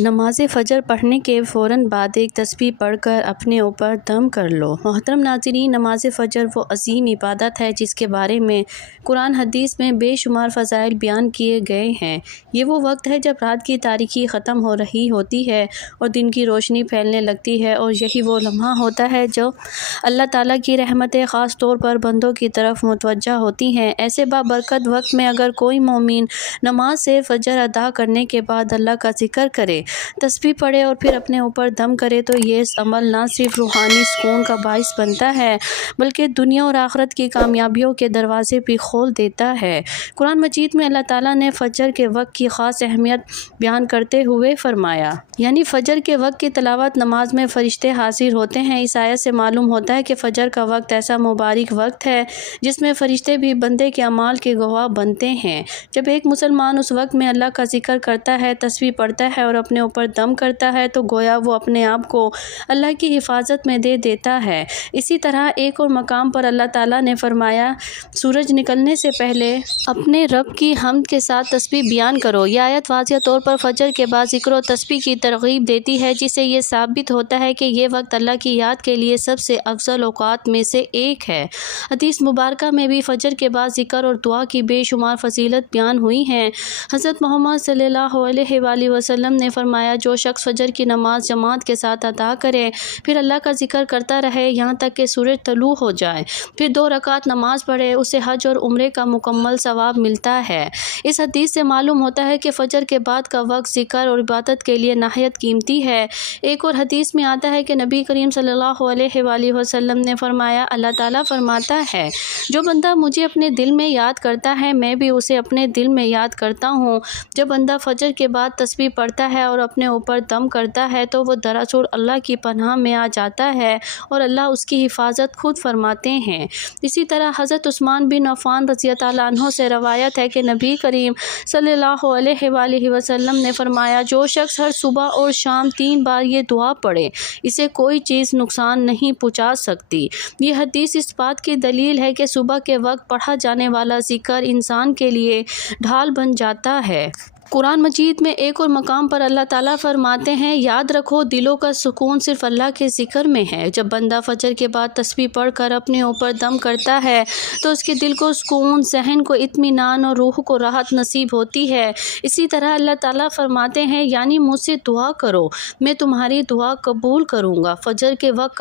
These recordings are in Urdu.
نماز فجر پڑھنے کے فوراً بعد ایک تسبیح پڑھ کر اپنے اوپر دم کر لو۔ محترم ناظرین، نماز فجر وہ عظیم عبادت ہے جس کے بارے میں قرآن حدیث میں بے شمار فضائل بیان کیے گئے ہیں۔ یہ وہ وقت ہے جب رات کی تاریکی ختم ہو رہی ہوتی ہے اور دن کی روشنی پھیلنے لگتی ہے، اور یہی وہ لمحہ ہوتا ہے جو اللہ تعالیٰ کی رحمتیں خاص طور پر بندوں کی طرف متوجہ ہوتی ہیں۔ ایسے بابرکت وقت میں اگر کوئی مومن نماز فجر ادا کرنے کے بعد اللہ کا ذکر کرے، تسبیح پڑھے اور پھر اپنے اوپر دم کرے تو یہ عمل نہ صرف روحانی سکون کا باعث بنتا ہے بلکہ دنیا اور آخرت کی کامیابیوں کے دروازے بھی کھول دیتا ہے۔ قرآن مجید میں اللہ تعالیٰ نے فجر کے وقت کی خاص اہمیت بیان کرتے ہوئے فرمایا، یعنی فجر کے وقت کی تلاوت نماز میں فرشتے حاضر ہوتے ہیں۔ اس آیت سے معلوم ہوتا ہے کہ فجر کا وقت ایسا مبارک وقت ہے جس میں فرشتے بھی بندے کے اعمال کے گواہ بنتے ہیں۔ جب ایک مسلمان اس وقت میں اللہ کا ذکر کرتا ہے، تسبیح پڑھتا ہے اور اپنے اوپر دم کرتا ہے تو گویا وہ اپنے آپ کو اللہ کی حفاظت میں دے دیتا ہے۔ اسی طرح ایک اور مقام پر اللہ تعالیٰ نے فرمایا، سورج نکلنے سے پہلے اپنے رب کی حمد کے ساتھ تسبیح بیان کرو۔ یہ آیت واضح طور پر فجر کے بعد ذکر و تسبیح کی ترغیب دیتی ہے، جس سے یہ ثابت ہوتا ہے کہ یہ وقت اللہ کی یاد کے لیے سب سے افضل اوقات میں سے ایک ہے۔ حدیث مبارکہ میں بھی فجر کے بعد ذکر اور دعا کی بے شمار فضیلت بیان ہوئی ہیں۔ حضرت محمد صلی اللہ علیہ وآلہ وسلم نے فرمایا، جو شخص فجر کی نماز جماعت کے ساتھ ادا کرے، پھر اللہ کا ذکر کرتا رہے یہاں تک کہ سورج طلوع ہو جائے، پھر 2 رکعت نماز پڑھے، اسے حج اور عمرے کا مکمل ثواب ملتا ہے۔ اس حدیث سے معلوم ہوتا ہے کہ فجر کے بعد کا وقت ذکر اور عبادت کے لیے نہایت قیمتی ہے۔ ایک اور حدیث میں آتا ہے کہ نبی کریم صلی اللہ علیہ وآلہ وسلم نے فرمایا، اللہ تعالیٰ فرماتا ہے، جو بندہ مجھے اپنے دل میں یاد کرتا ہے میں بھی اسے اپنے دل میں یاد کرتا ہوں۔ جب بندہ فجر کے بعد تسبیح پڑھتا ہے اور اپنے اوپر دم کرتا ہے تو وہ دراصل اللہ کی پناہ میں آ جاتا ہے اور اللہ اس کی حفاظت خود فرماتے ہیں۔ اسی طرح حضرت عثمان بن عفان رضی اللہ عنہ سے روایت ہے کہ نبی کریم صلی اللہ علیہ وآلہ وسلم نے فرمایا، جو شخص ہر صبح اور شام 3 بار یہ دعا پڑھے، اسے کوئی چیز نقصان نہیں پہنچا سکتی۔ یہ حدیث اس بات کی دلیل ہے کہ صبح کے وقت پڑھا جانے والا ذکر انسان کے لیے ڈھال بن جاتا ہے۔ قرآن مجید میں ایک اور مقام پر اللہ تعالیٰ فرماتے ہیں، یاد رکھو دلوں کا سکون صرف اللہ کے ذکر میں ہے۔ جب بندہ فجر کے بعد تسبیح پڑھ کر اپنے اوپر دم کرتا ہے تو اس کے دل کو سکون، ذہن کو اطمینان اور روح کو راحت نصیب ہوتی ہے۔ اسی طرح اللہ تعالیٰ فرماتے ہیں، یعنی مجھ سے دعا کرو میں تمہاری دعا قبول کروں گا۔ فجر کے وقت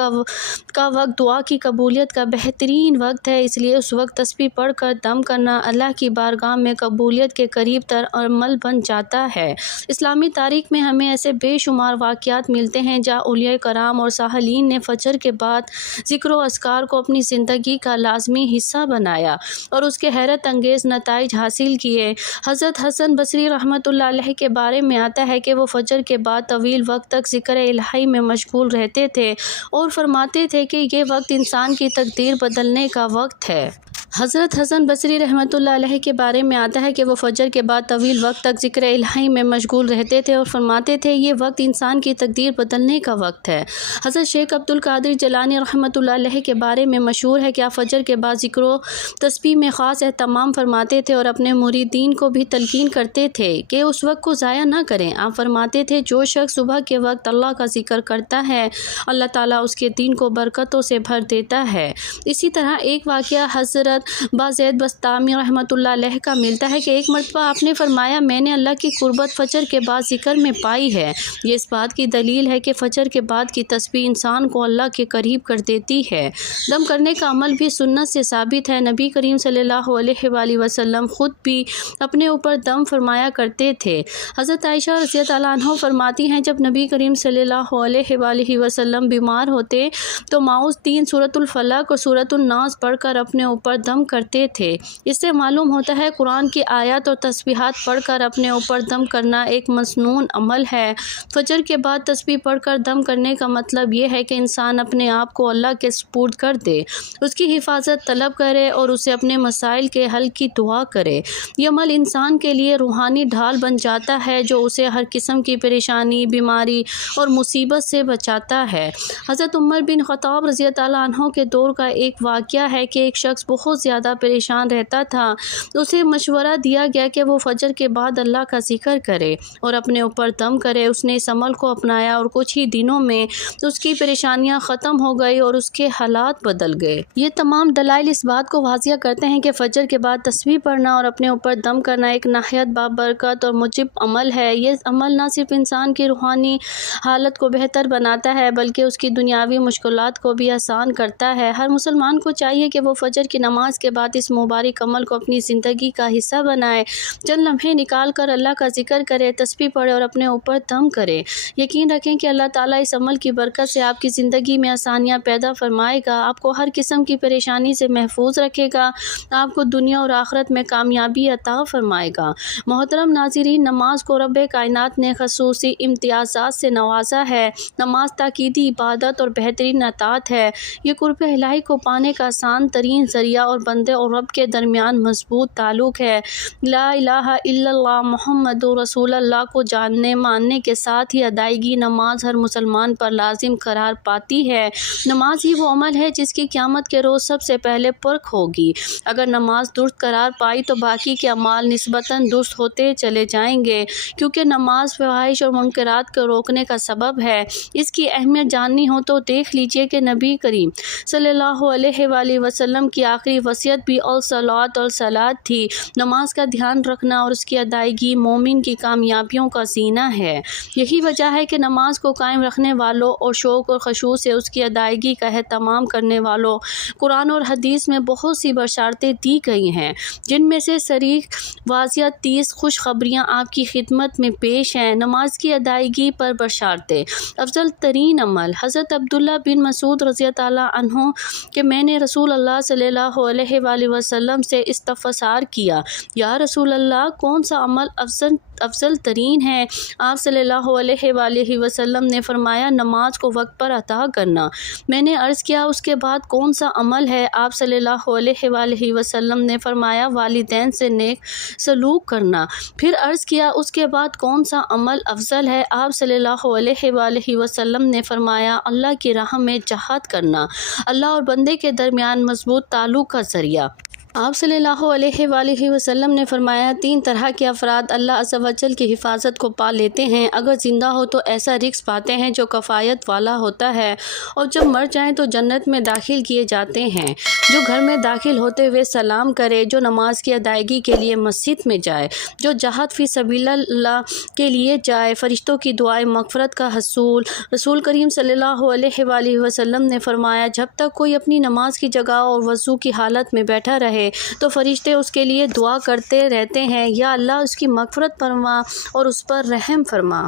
کا وقت دعا کی قبولیت کا بہترین وقت ہے، اس لیے اس وقت تسبیح پڑھ کر دم کرنا اللہ کی بارگاہ میں قبولیت کے قریب تر عمل بن جاتا ہے۔ اسلامی تاریخ میں ہمیں ایسے بے شمار واقعات ملتے ہیں جہاں اولیاء کرام اور صالحین نے فجر کے بعد ذکر و اذکار کو اپنی زندگی کا لازمی حصہ بنایا اور اس کے حیرت انگیز نتائج حاصل کیے۔ حضرت حسن بصری رحمۃ اللہ علیہ کے بارے میں آتا ہے کہ وہ فجر کے بعد طویل وقت تک ذکر الہی میں مشغول رہتے تھے اور فرماتے تھے کہ یہ وقت انسان کی تقدیر بدلنے کا وقت ہے۔ حضرت حسن بصری رحمۃ اللہ علیہ کے بارے میں آتا ہے کہ وہ فجر کے بعد طویل وقت تک ذکر الہی میں مشغول رہتے تھے اور فرماتے تھے یہ وقت انسان کی تقدیر بدلنے کا وقت ہے۔ حضرت شیخ عبد القادر جیلانی رحمۃ اللہ علیہ کے بارے میں مشہور ہے کہ آپ فجر کے بعد ذکر و تسبیح میں خاص اہتمام فرماتے تھے اور اپنے مریدین کو بھی تلقین کرتے تھے کہ اس وقت کو ضائع نہ کریں۔ آپ فرماتے تھے، جو شخص صبح کے وقت اللہ کا ذکر کرتا ہے اللہ تعالیٰ اس کے دین کو برکتوں سے بھر دیتا ہے۔ اسی طرح ایک واقعہ حضرت بازید بسطامی رحمۃ اللہ علیہ کا ملتا ہے کہ ایک مرتبہ آپ نے فرمایا، میں نے اللہ کی قربت فجر کے بعد ذکر میں پائی ہے۔ یہ اس بات کی دلیل ہے کہ فجر کے بعد کی تسبیح انسان کو اللہ کے قریب کر دیتی ہے۔ دم کرنے کا عمل بھی سنت سے ثابت ہے۔ نبی کریم صلی اللہ علیہ وآلہ وسلم خود بھی اپنے اوپر دم فرمایا کرتے تھے۔ حضرت عائشہ رضی اللہ عنہ فرماتی ہیں، جب نبی کریم صلی اللہ علیہ وآلہ وسلم بیمار ہوتے تو ماؤز 3 سورۃ الفلق اور سورۃ الناس پڑھ کر اپنے اوپر دم کرتے تھے۔ اس سے معلوم ہوتا ہے قرآن کی آیات اور تسبیحات پڑھ کر اپنے اوپر دم کرنا ایک مسنون عمل ہے۔ فجر کے بعد تسبیح پڑھ کر دم کرنے کا مطلب یہ ہے کہ انسان اپنے آپ کو اللہ کے سپرد کر دے، اس کی حفاظت طلب کرے اور اسے اپنے مسائل کے حل کی دعا کرے۔ یہ عمل انسان کے لیے روحانی ڈھال بن جاتا ہے جو اسے ہر قسم کی پریشانی، بیماری اور مصیبت سے بچاتا ہے۔ حضرت عمر بن خطاب رضی اللہ عنہ کے دور کا ایک واقعہ ہے کہ ایک شخص بہت بہت زیادہ پریشان رہتا تھا، اسے مشورہ دیا گیا کہ وہ فجر کے بعد اللہ کا ذکر کرے اور اپنے اوپر دم کرے۔ اس نے اس عمل کو اپنایا اور کچھ ہی دنوں میں اس کی پریشانیاں ختم ہو گئی اور اس کے حالات بدل گئے۔ یہ تمام دلائل اس بات کو واضح کرتے ہیں کہ فجر کے بعد تسبیح پڑھنا اور اپنے اوپر دم کرنا ایک نہایت بابرکت اور مجب عمل ہے۔ یہ عمل نہ صرف انسان کی روحانی حالت کو بہتر بناتا ہے بلکہ اس کی دنیاوی مشکلات کو بھی آسان کرتا ہے۔ ہر مسلمان کو چاہیے کہ وہ فجر کی نماز کے بعد اس مبارک عمل کو اپنی زندگی کا حصہ بنائے، چند لمحے نکال کر اللہ کا ذکر کرے، تسبیح پڑھے اور اپنے اوپر دم کرے۔ یقین رکھیں کہ اللہ تعالیٰ اس عمل کی برکت سے آپ کی زندگی میں آسانیاں پیدا فرمائے گا، آپ کو ہر قسم کی پریشانی سے محفوظ رکھے گا، آپ کو دنیا اور آخرت میں کامیابی عطا فرمائے گا۔ محترم ناظرین، نماز کو رب کائنات نے خصوصی امتیازات سے نوازا ہے۔ نماز تاکیدی عبادت اور بہترین اطاعت ہے۔ یہ قرب الہی کو پانے کا آسان ترین ذریعہ اور بندے اور رب کے درمیان مضبوط تعلق ہے۔ لا الہ الا اللہ محمد رسول اللہ کو جاننے ماننے کے ساتھ ہی ادائیگی نماز ہر مسلمان پر لازم قرار پاتی ہے۔ نماز ہی وہ عمل ہے جس کی قیامت کے روز سب سے پہلے پرکھ ہوگی۔ اگر نماز درست قرار پائی تو باقی کے اعمال نسبتاً درست ہوتے چلے جائیں گے، کیونکہ نماز فواحش اور منکرات کو روکنے کا سبب ہے۔ اس کی اہمیت جاننی ہو تو دیکھ لیجئے کہ نبی کریم صلی اللہ علیہ وآلہ وسلم کی آخری وصیت بھی الصلاۃ الصلاۃ تھی۔ نماز کا دھیان رکھنا اور اس کی ادائیگی مومن کی کامیابیوں کا زینہ ہے۔ یہی وجہ ہے کہ نماز کو قائم رکھنے والوں اور شوق اور خشوع سے اس کی ادائیگی کا اہتمام کرنے والوں قرآن اور حدیث میں بہت سی بشارتیں دی گئی ہیں، جن میں سے صریح واضح 30 خوشخبریاں آپ کی خدمت میں پیش ہیں۔ نماز کی ادائیگی پر بشارتیں۔ افضل ترین عمل۔ حضرت عبداللہ بن مسعود رضی اللہ عنہ کہ میں نے رسول اللہ صلی اللہ علیہ وآلہ وسلم سے استفسار کیا، یا رسول اللہ کون سا عمل افضل ترین ہے؟ آپ صلی اللہ علیہ وآلہ وسلم نے فرمایا نماز کو وقت پر ادا کرنا۔ میں نے عرض کیا اس کے بعد کون سا عمل ہے؟ آپ صلی اللہ علیہ وآلہ وسلم نے فرمایا والدین سے نیک سلوک کرنا۔ پھر عرض کیا اس کے بعد کون سا عمل افضل ہے؟ آپ صلی اللہ علیہ وآلہ وسلم نے فرمایا اللہ کی راہ میں جہاد کرنا، اللہ اور بندے کے درمیان مضبوط تعلق کا ذریعہ۔ آپ صلی اللہ علیہ وآلہ وسلم نے فرمایا 3 طرح کے افراد اللہ عز و جل کی حفاظت کو پا لیتے ہیں، اگر زندہ ہو تو ایسا رزق پاتے ہیں جو کفایت والا ہوتا ہے، اور جب مر جائیں تو جنت میں داخل کیے جاتے ہیں۔ جو گھر میں داخل ہوتے ہوئے سلام کرے، جو نماز کی ادائیگی کے لیے مسجد میں جائے، جو جہاد فی سبیل اللہ کے لیے جائے، فرشتوں کی دعائیں مغفرت کا حصول۔ رسول کریم صلی اللہ علیہ وآلہ وسلم نے فرمایا جب تک کوئی اپنی نماز کی جگہ اور وضو کی حالت میں بیٹھا رہے تو فرشتے اس کے لیے دعا کرتے رہتے ہیں، یا اللہ اس کی مغفرت فرما اور اس پر رحم فرما۔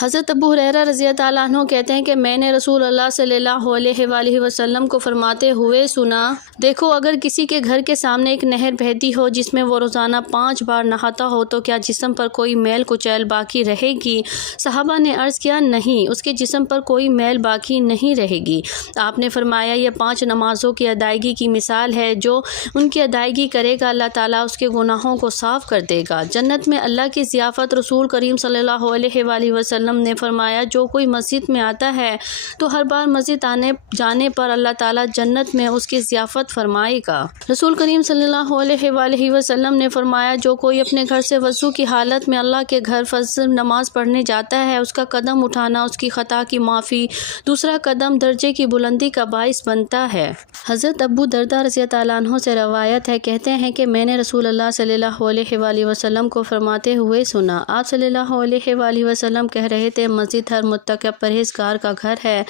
حضرت ابو ہریرہ رضی اللہ عنہ کہتے ہیں کہ میں نے رسول اللہ صلی اللہ علیہ وآلہ وسلم کو فرماتے ہوئے سنا، دیکھو اگر کسی کے گھر کے سامنے ایک نہر بہتی ہو جس میں وہ روزانہ 5 بار نہاتا ہو تو کیا جسم پر کوئی میل کچیل باقی رہے گی؟ صحابہ نے عرض کیا نہیں، اس کے جسم پر کوئی میل باقی نہیں رہے گی۔ آپ نے فرمایا یہ 5 نمازوں کی ادائیگی کی مثال ہے، جو ان کی ادائیگی کرے گا اللہ تعالیٰ اس کے گناہوں کو صاف کر دے گا۔ جنت میں اللہ کی ضیافت۔ رسول کریم صلی اللہ علیہ وآلہ وسلم نے فرمایا جو کوئی مسجد میں آتا ہے تو ہر بار مسجد آنے جانے پر اللہ تعالیٰ جنت میں اس کی ضیافت فرمائے گا۔ رسول کریم صلی اللہ علیہ وآلہ وسلم نے فرمایا جو کوئی اپنے گھر سے وضو کی حالت میں اللہ کے گھر فجر نماز پڑھنے جاتا ہے، اس کا قدم اٹھانا اس کی خطا کی معافی، دوسرا قدم درجے کی بلندی کا باعث بنتا ہے۔ حضرت ابو درداء رضی اللہ عنہ سے روایت ہے، کہتے ہیں کہ میں نے رسول اللہ صلی اللہ علیہ وآلہ وسلم کو فرماتے ہوئے سنا، آپ صلی اللہ علیہ وآلہ وسلم کہہ رہے تھے مسجد ہر متقی پرہیزگار کا گھر ہے،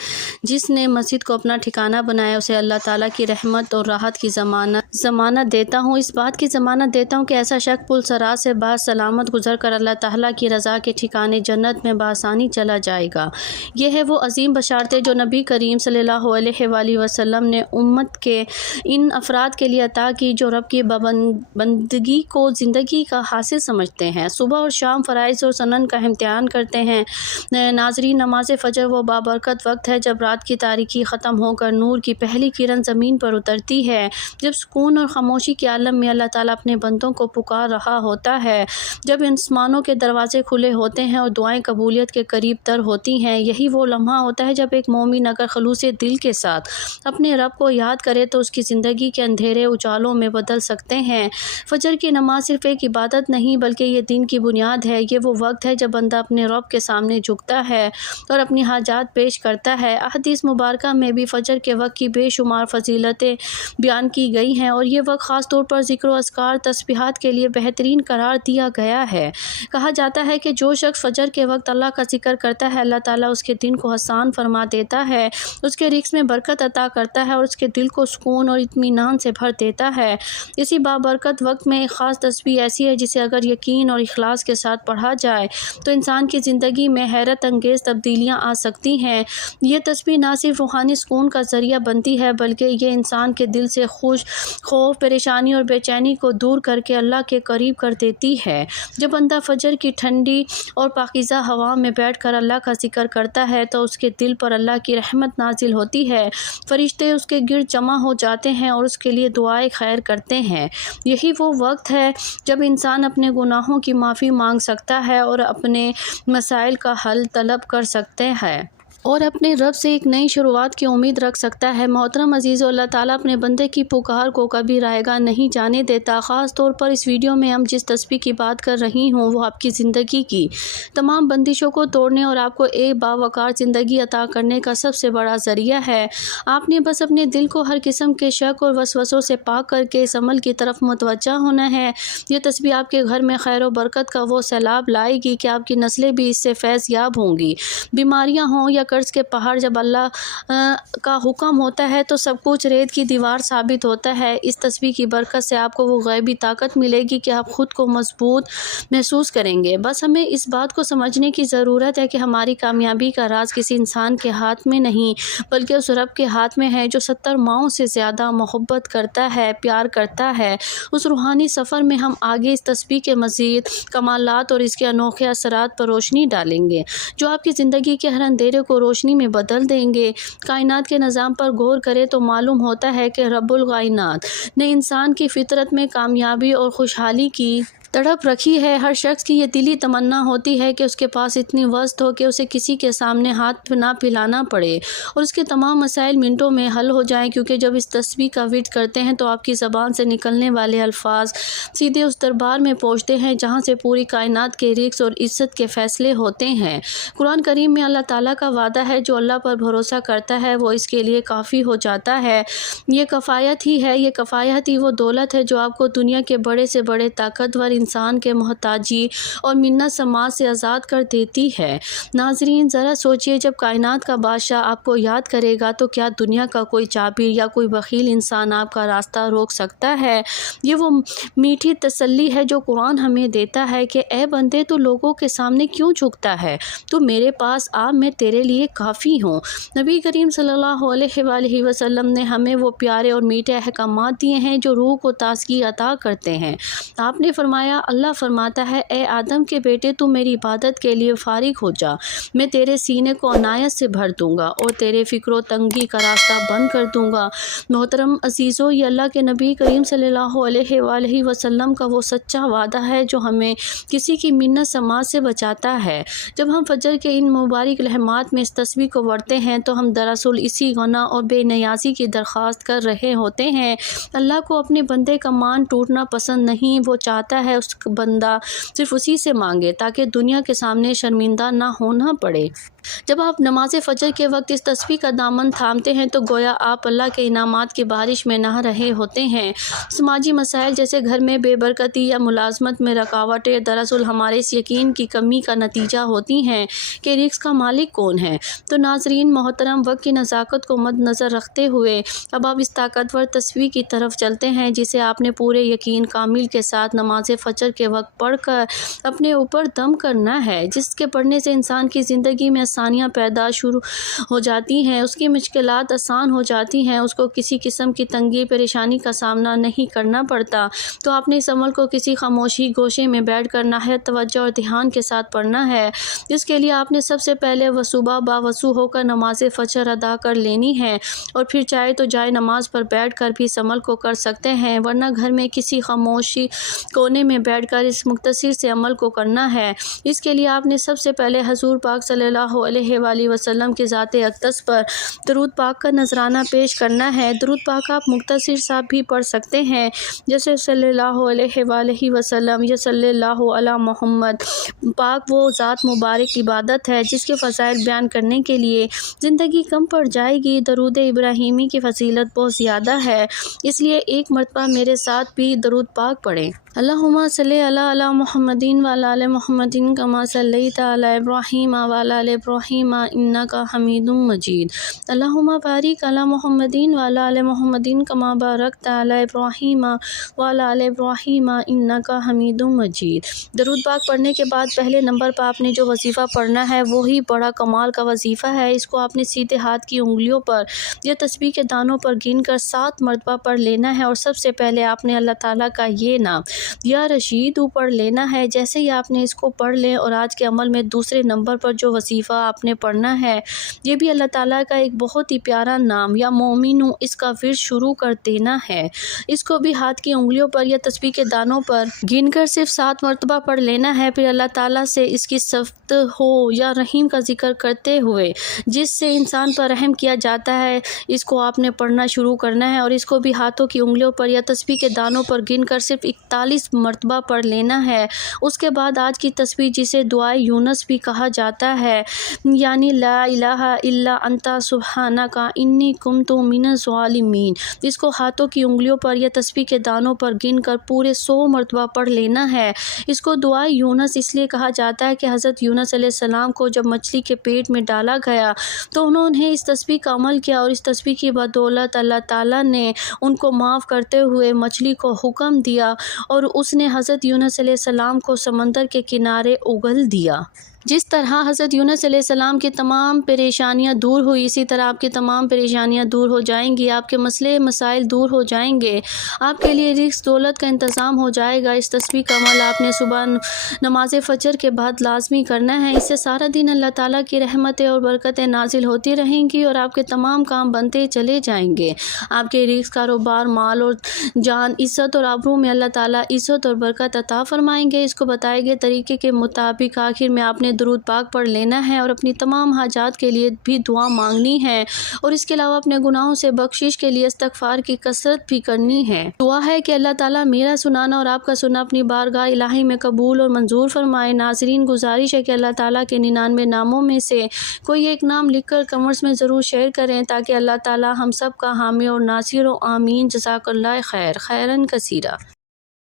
جس نے مسجد کو اپنا ٹھکانہ بنایا اسے اللہ تعالیٰ کی رحمت اور راحت کی ضمانت دیتا ہوں، اس بات کی ضمانت دیتا ہوں کہ ایسا شخص پل صراط سے باز سلامت گزر کر اللہ تعالیٰ کی رضا کے ٹھکانے جنت میں بآسانی چلا جائے گا۔ یہ ہے وہ عظیم بشارتیں جو نبی کریم صلی اللہ علیہ وآلہ وسلم نے امت کے ان افراد کے لیے عطا کی جو رب کی بندگی کو زندگی کا حاصل سمجھتے ہیں، صبح اور شام فرائض اور سنن کا امتحان کرتے ہیں۔ ناظرین، نماز فجر وہ بابرکت وقت ہے جب رات کی تاریکی ختم ہو کر نور کی پہلی کرن زمین پر اترتی ہے، جب سکون اور خاموشی کے عالم میں اللہ تعالیٰ اپنے بندوں کو پکار رہا ہوتا ہے، جب آسمانوں کے دروازے کھلے ہوتے ہیں اور دعائیں قبولیت کے قریب تر ہوتی ہیں۔ یہی وہ لمحہ ہوتا ہے جب ایک مومن اگر خلوص دل کے ساتھ اپنے رب کو یاد کرے تو اس کی زندگی کے اندھیرے اجالوں میں بدل سکتے ہیں۔ فجر کی نماز صرف ایک عبادت نہیں بلکہ یہ دین کی بنیاد ہے۔ یہ وہ وقت ہے جب بندہ اپنے رب کے سامنے جھکتا ہے اور اپنی حاجات پیش کرتا ہے۔ احادیث مبارکہ میں بھی فجر کے وقت کی بے شمار فضیلتیں بیان کی گئی ہیں اور یہ وقت خاص طور پر ذکر و اذکار تسبیحات کے لیے بہترین قرار دیا گیا ہے۔ کہا جاتا ہے کہ جو شخص فجر کے وقت اللہ کا ذکر کرتا ہے، اللہ تعالیٰ اس کے دن کو آسان فرما دیتا ہے، اس کے رزق میں برکت عطا کرتا ہے اور اس کے دل کو سکون اور اطمینان سے بھر دیتا ہے۔ اسی بابرکت وقت میں ایک خاص تسبیح ایسی ہے جسے اگر یقین اور اخلاص کے ساتھ پڑھا جائے تو انسان کی زندگی میں حیرت انگیز تبدیلیاں آ سکتی ہیں۔ یہ تسبیح نہ صرف روحانی سکون کا ذریعہ بنتی ہے بلکہ یہ انسان کے دل سے خوف، پریشانی اور بے چینی کو دور کر کے اللہ کے قریب کر دیتی ہے۔ جب بندہ فجر کی ٹھنڈی اور پاکیزہ ہوا میں بیٹھ کر اللہ کا ذکر کرتا ہے تو اس کے دل پر اللہ کی رحمت نازل ہوتی ہے، فرشتے اس کے گرد جمع ہو جاتے ہیں اور اس کے لیے دعائیں خیر کرتے ہیں۔ یہی وہ وقت ہے جب انسان اپنے گناہوں کی معافی مانگ سکتا ہے اور اپنے مسائل کا حل طلب کر سکتے ہیں اور اپنے رب سے ایک نئی شروعات کی امید رکھ سکتا ہے۔ محترم عزیزو، اللہ تعالیٰ اپنے بندے کی پکار کو کبھی رائے گاہ نہیں جانے دیتا۔ خاص طور پر اس ویڈیو میں ہم جس تسبیح کی بات کر رہی ہوں وہ آپ کی زندگی کی تمام بندشوں کو توڑنے اور آپ کو ایک باوقار زندگی عطا کرنے کا سب سے بڑا ذریعہ ہے۔ آپ نے بس اپنے دل کو ہر قسم کے شک اور وسوسوں سے پاک کر کے اس عمل کی طرف متوجہ ہونا ہے۔ یہ تسبیح آپ کے گھر میں خیر و برکت کا وہ سیلاب لائے گی کہ آپ کی نسلیں بھی اس سے فیض یاب ہوں گی۔ بیماریاں ہوں یا قرض کے پہاڑ، جب اللہ کا حکم ہوتا ہے تو سب کچھ ریت کی دیوار ثابت ہوتا ہے۔ اس تسبیح کی برکت سے آپ کو وہ غیبی طاقت ملے گی کہ آپ خود کو مضبوط محسوس کریں گے۔ بس ہمیں اس بات کو سمجھنے کی ضرورت ہے کہ ہماری کامیابی کا راز کسی انسان کے ہاتھ میں نہیں بلکہ اس رب کے ہاتھ میں ہے جو 70 ماؤں سے زیادہ محبت کرتا ہے، پیار کرتا ہے۔ اس روحانی سفر میں ہم آگے اس تسبیح کے مزید کمالات اور اس کے انوکھے اثرات پر روشنی ڈالیں گے جو آپ کی زندگی کے ہر اندھیرے کو روشنی میں بدل دیں گے۔ کائنات کے نظام پر غور کرے تو معلوم ہوتا ہے کہ رب الکائنات نے انسان کی فطرت میں کامیابی اور خوشحالی کی تڑپ رکھی ہے۔ ہر شخص کی یہ دلی تمنا ہوتی ہے کہ اس کے پاس اتنی وسعت ہو کہ اسے کسی کے سامنے ہاتھ نہ پھیلانا پڑے اور اس کے تمام مسائل منٹوں میں حل ہو جائیں، کیونکہ جب اس تسبیح کا ورد کرتے ہیں تو آپ کی زبان سے نکلنے والے الفاظ سیدھے اس دربار میں پہنچتے ہیں جہاں سے پوری کائنات کے رزق اور عزت کے فیصلے ہوتے ہیں۔ قرآن کریم میں اللہ تعالیٰ کا وعدہ ہے جو اللہ پر بھروسہ کرتا ہے وہ اس کے لیے کافی ہو جاتا ہے۔ یہ کفایت ہی وہ دولت ہے جو آپ کو دنیا کے بڑے سے بڑے طاقتور انسان کے محتاجی اور منت سماج سے آزاد کر دیتی ہے۔ ناظرین، ذرا سوچئے، جب کائنات کا بادشاہ آپ کو یاد کرے گا تو کیا دنیا کا کوئی جابر یا کوئی بخیل انسان آپ کا راستہ روک سکتا ہے؟ یہ وہ میٹھی تسلی ہے جو قرآن ہمیں دیتا ہے کہ اے بندے، تو لوگوں کے سامنے کیوں جھکتا ہے؟ تو میرے پاس آ، میں تیرے لیے کافی ہوں۔ نبی کریم صلی اللہ علیہ وآلہ وسلم نے ہمیں وہ پیارے اور میٹھے احکامات دیے ہیں جو روح کو تازگی عطا کرتے ہیں۔ آپ نے فرمایا، اللہ فرماتا ہے، اے آدم کے بیٹے، تو میری عبادت کے لیے فارغ ہو جا، میں تیرے سینے کو عنایت سے بھر دوں گا اور تیرے فکر و تنگی کا راستہ بند کر دوں گا۔ محترم عزیزو، یہ اللہ کے نبی کریم صلی اللہ علیہ وآلہ وسلم کا وہ سچا وعدہ ہے جو ہمیں کسی کی منت سماج سے بچاتا ہے۔ جب ہم فجر کے ان مبارک لمحات میں اس تسبیح کو پڑھتے ہیں تو ہم دراصل اسی غنا اور بے نیازی کی درخواست کر رہے ہوتے ہیں۔ اللہ کو اپنے بندے کا مان ٹوٹنا پسند نہیں، وہ چاہتا ہے اس بندہ صرف اسی سے مانگے تاکہ دنیا کے سامنے شرمندہ نہ ہونا پڑے۔ جب آپ نماز فجر کے وقت اس تسبیح کا دامن تھامتے ہیں تو گویا آپ اللہ کے انعامات کی بارش میں نہا رہے ہوتے ہیں۔ سماجی مسائل جیسے گھر میں بے برکتی یا ملازمت میں رکاوٹیں دراصل ہمارے اس یقین کی کمی کا نتیجہ ہوتی ہیں کہ رزق کا مالک کون ہے۔ تو ناظرین محترم، وقت کی نزاکت کو مد نظر رکھتے ہوئے اب آپ اس طاقتور تسبیح کی طرف چلتے ہیں جسے آپ نے پورے یقین کامل کے ساتھ نماز فجر کے وقت پڑھ کر اپنے اوپر دم کرنا ہے، جس کے پڑھنے سے انسان کی زندگی میں آسانیاں پیدا شروع ہو جاتی ہیں، اس کی مشکلات آسان ہو جاتی ہیں، اس کو کسی قسم کی تنگی پریشانی کا سامنا نہیں کرنا پڑتا۔ تو آپ نے اس عمل کو کسی خاموشی گوشے میں بیٹھ کر نہایت توجہ اور دھیان کے ساتھ پڑھنا ہے۔ اس کے لیے آپ نے سب سے پہلے صبح باوضو ہو کر نماز فجر ادا کر لینی ہے اور پھر چاہے تو جائے نماز پر بیٹھ کر بھی اس عمل کو کر سکتے ہیں، ورنہ گھر میں کسی خاموشی کونے میں میں بیٹھ کر اس مختصر سے عمل کو کرنا ہے۔ اس کے لیے آپ نے سب سے پہلے حضور پاک صلی اللہ علیہ وآلہ وسلم کے ذات اقدس پر درود پاک کا نذرانہ پیش کرنا ہے۔ درود پاک آپ مختصر سا بھی پڑھ سکتے ہیں، جیسے صلی اللہ علیہ وآلہ وسلم یا صلی اللہ علی محمد۔ پاک وہ ذات مبارک عبادت ہے جس کے فضائل بیان کرنے کے لیے زندگی کم پڑ جائے گی۔ درود ابراہیمی کی فضیلت بہت زیادہ ہے، اس لیے ایک مرتبہ میرے ساتھ بھی درود پاک پڑھیں۔ اللہم صلی علی محمد وعلی آل محمد کما صلیت علی ابراہیم وعلی آل ابراہیم انک حمید مجید۔ اللہم بارک علی محمد وعلی آل محمد کما بارکت علی ابراہیم وعلی آل ابراہیم انک حمید مجید۔ درود پاک پڑھنے کے بعد پہلے نمبر پر آپ نے جو وظیفہ پڑھنا ہے وہی بڑا کمال کا وظیفہ ہے۔ اس کو آپ نے سیدھے ہاتھ کی انگلیوں پر یا تسبیح کے دانوں پر گن کر 7 مرتبہ پڑھ لینا ہے، اور سب سے پہلے آپ نے اللہ تعالیٰ کا یہ نام یا رشید پڑھ لینا ہے۔ جیسے ہی آپ نے اس کو پڑھ لیں، اور آج کے عمل میں دوسرے نمبر پر جو وظیفہ آپ نے پڑھنا ہے یہ بھی اللہ تعالیٰ کا ایک بہت ہی پیارا نام یا مومنو، اس کا ورد شروع کر دینا ہے۔ اس کو بھی ہاتھ کی انگلیوں پر یا تسبیح کے دانوں پر گن کر صرف 7 مرتبہ پڑھ لینا ہے۔ پھر اللہ تعالیٰ سے اس کی صفت ہو یا رحیم کا ذکر کرتے ہوئے جس سے انسان پر رحم کیا جاتا ہے، اس کو آپ نے پڑھنا شروع کرنا ہے، اور اس کو بھی ہاتھوں کی انگلیوں پر یا تسبیح کے دانوں پر گن کر صرف 41 مرتبہ پڑھ لینا ہے۔ اس کے بعد آج کی تسبیح جسے دعائے یونس بھی کہا جاتا ہے، یعنی لا الہ الا انت سبحانک انی کنت من الظالمین، اس کو ہاتھوں کی انگلیوں پر یا تسبیح کے دانوں پر گن کر پورے 100 مرتبہ پڑھ لینا ہے۔ اس کو دعائے یونس اس لیے کہا جاتا ہے کہ حضرت یونس علیہ السلام کو جب مچھلی کے پیٹ میں ڈالا گیا تو انہوں نے اس تسبیح کا عمل کیا، اور اس تسبیح کی بدولت اللہ تعالیٰ نے ان کو معاف کرتے ہوئے مچھلی کو حکم دیا، اور اس نے حضرت یونس علیہ السلام کو سمندر کے کنارے اگل دیا۔ جس طرح حضرت یونس علیہ السلام کی تمام پریشانیاں دور ہوئی، اسی طرح آپ کی تمام پریشانیاں دور ہو جائیں گی، آپ کے مسئلے مسائل دور ہو جائیں گے، آپ کے لیے رزق دولت کا انتظام ہو جائے گا۔ اس تسبیح کا عمل آپ نے صبح نماز فجر کے بعد لازمی کرنا ہے۔ اس سے سارا دن اللہ تعالیٰ کی رحمتیں اور برکتیں نازل ہوتی رہیں گی، اور آپ کے تمام کام بنتے چلے جائیں گے۔ آپ کے رزق، کاروبار، مال اور جان، عزت اور آبرو میں اللہ تعالیٰ عزت اور برکت عطا فرمائیں گے۔ اس کو بتائے گئے طریقے کے مطابق آخر میں آپ نے درود پاک پڑھ لینا ہے، اور اپنی تمام حاجات کے لیے بھی دعا مانگنی ہے، اور اس کے علاوہ اپنے گناہوں سے بخشش کے لیے استغفار کی کثرت بھی کرنی ہے۔ دعا ہے کہ اللہ تعالیٰ میرا سنانا اور آپ کا سننا اپنی بارگاہ الہی میں قبول اور منظور فرمائے۔ ناظرین، گزارش ہے کہ اللہ تعالیٰ کے 99 ناموں میں سے کوئی ایک نام لکھ کر کمنٹس میں ضرور شیئر کریں تاکہ اللہ تعالیٰ ہم سب کا حامی اور ناصر ہو۔ آمین۔ جزاک اللہ خیر، خیرن کثیرہ۔